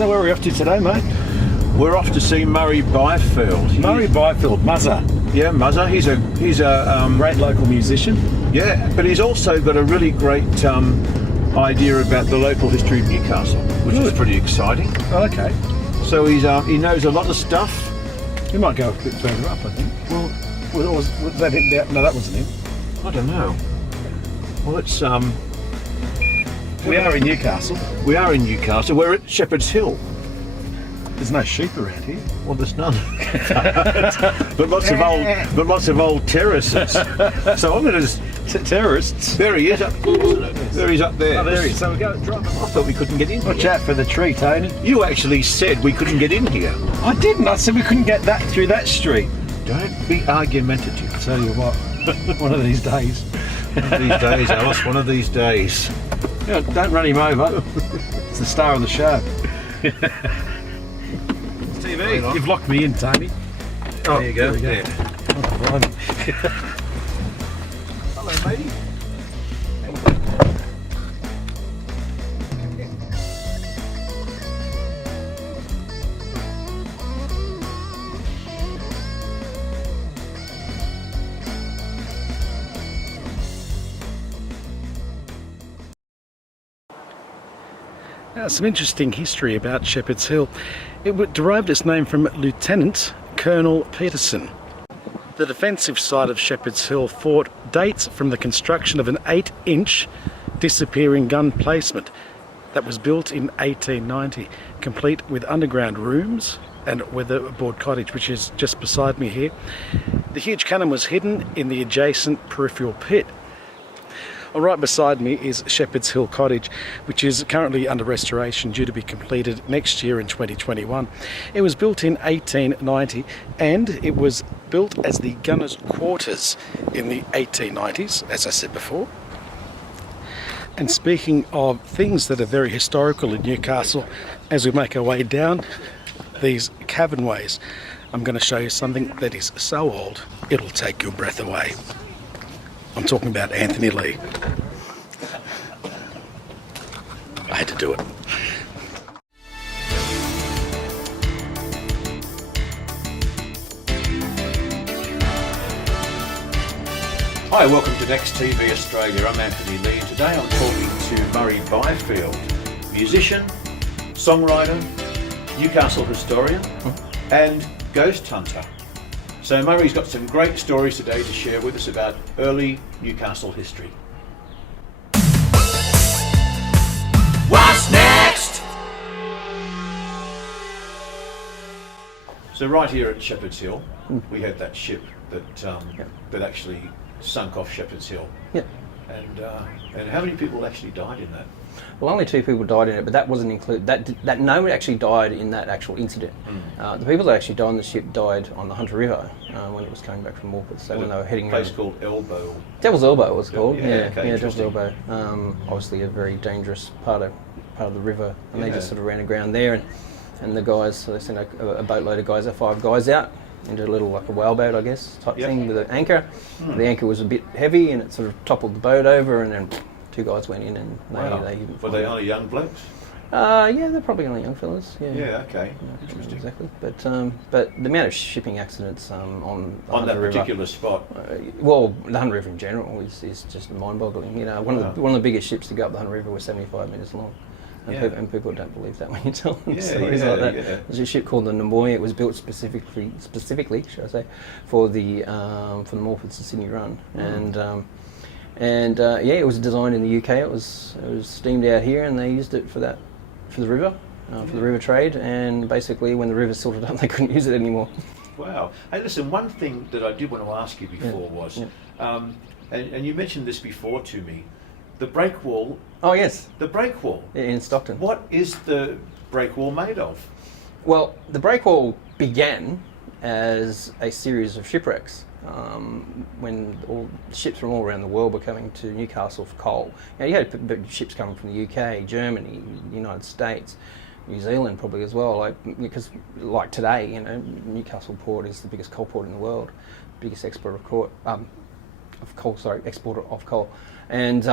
So where are we off to today, mate? We're off to see Murray Byfield. Murray Byfield, Muzzer. Yeah, Muzzer. He's a Great local musician. yeah, but he's also got a really great idea about the local history of Newcastle, which is pretty exciting. Oh, okay. So he knows a lot of stuff. We might go a bit further up, I think. Was that him there? No, that wasn't him. I don't know. Well, it's We are in Newcastle. we are in Newcastle. We're at Shepherds Hill. There's no sheep around here. Well, there's none, but lots of old terraces. So I'm going to. Terrorists. There he is. There he's up there. Oh, there he is. So we go drive. I thought we couldn't get in. Watch here. out for the tree, Tony. You actually said we couldn't get in here. I didn't. I said we couldn't get that through that street. Don't be argumentative. I tell you what, one of these days. One of these days, Alice. One of these days. Yeah, don't run him over. It's the star of the show. TV. You've locked me in, Tony. Oh, there you go. There. Oh, Hello, matey. Now, some interesting history about Shepherds Hill. It derived its name from Lieutenant Colonel Peterson. The defensive side of Shepherds Hill fort dates from the construction of an 8-inch disappearing gun placement that was built in 1890, complete with underground rooms and weatherboard cottage, which is just beside me here. The huge cannon was hidden in the adjacent peripheral pit. Right beside me is Shepherds Hill Cottage, which is currently under restoration, due to be completed next year in 2021. It was built in 1890 and it was built as the gunners' quarters in the 1890s, as I said before. And speaking of things that are very historical in Newcastle, as we make our way down these cavernways, I'm going to show you something that is so old it'll take your breath away. I'm talking about Anthony Lee. I had to do it. Hi, welcome to NexTV Australia. I'm Anthony Lee, and today I'm talking to Murray Byfield, musician, songwriter, Newcastle historian, and ghost hunter. So Murray's got some great stories today to share with us about early Newcastle history. What's next? So right here at Shepherds Hill, we had that ship that actually sunk off Shepherds Hill. Yep. And how many people actually died in that? Well, only 2 people died in it, but that wasn't included. That no one actually died in that actual incident. The people that actually died on the ship died on the Hunter River when it was coming back from Morpeth. So when they were heading a place around, called Elbow. Devil's Elbow it was called. Okay, Devil's Elbow. Obviously a very dangerous part of the river, and they just sort of ran aground there, and the guys, so they sent a boatload of guys, 5 guys out into a little, like a whaleboat, I guess, type thing with an anchor. The anchor was a bit heavy and it sort of toppled the boat over, and then 2 guys went in and Were they only young blokes? Yeah, they're probably only young fellas. Yeah, okay. Interesting. Exactly. But the amount of shipping accidents on that River, particular spot. Well, the Hunter River in general is just mind-boggling. You know, one of the biggest ships to go up the Hunter River was 75 metres long. And people don't believe that when you tell them stories like that. Yeah. There's a ship called the Namoy. It was built specifically, should I say, for the Morpeth to Sydney run, and it was designed in the UK. It was steamed out here, and they used it for the river, for the river trade. And basically, when the river sorted up, they couldn't use it anymore. Wow. Hey, listen. One thing that I did want to ask you before was, and you mentioned this before to me. The breakwall. Oh yes. The breakwall in Stockton. What is the breakwall made of? Well, the breakwall began as a series of shipwrecks when all ships from all around the world were coming to Newcastle for coal. Now, you had ships coming from the UK, Germany, United States, New Zealand probably as well. Because today, Newcastle port is the biggest coal port in the world, biggest exporter of coal, and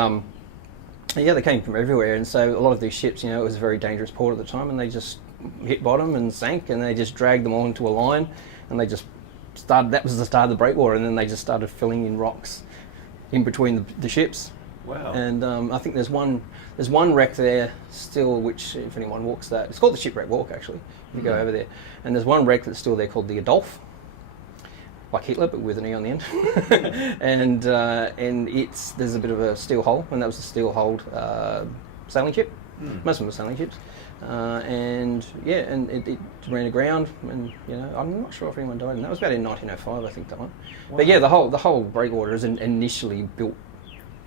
they came from everywhere, and so a lot of these ships, it was a very dangerous port at the time, and they just hit bottom and sank, and they just dragged them all into a line, and they just started. That was the start of the breakwater, and then they just started filling in rocks in between the ships. Wow. And I think there's one wreck there still, which if anyone walks that, it's called the Shipwreck Walk actually. If you go over there, and there's one wreck that's still there called the Adolf, like Hitler but with an E on the end. and there's a bit of a steel hull, and that was a steel hulled sailing ship. Most of them were sailing ships. And it ran aground, and I'm not sure if anyone died. And that was about in 1905, I think, that one. Wow. But yeah, the whole breakwater is initially built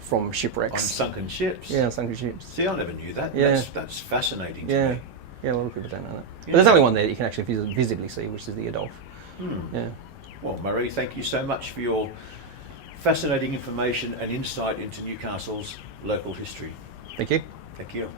from shipwrecks. On sunken ships. Yeah, sunken ships. See, I never knew that. Yeah. That's fascinating to me. Yeah, a lot of people don't know that. But there's only one there that you can actually visibly see, which is the Adolf. Yeah. Well, Murray, thank you so much for your fascinating information and insight into Newcastle's local history. Thank you. Thank you.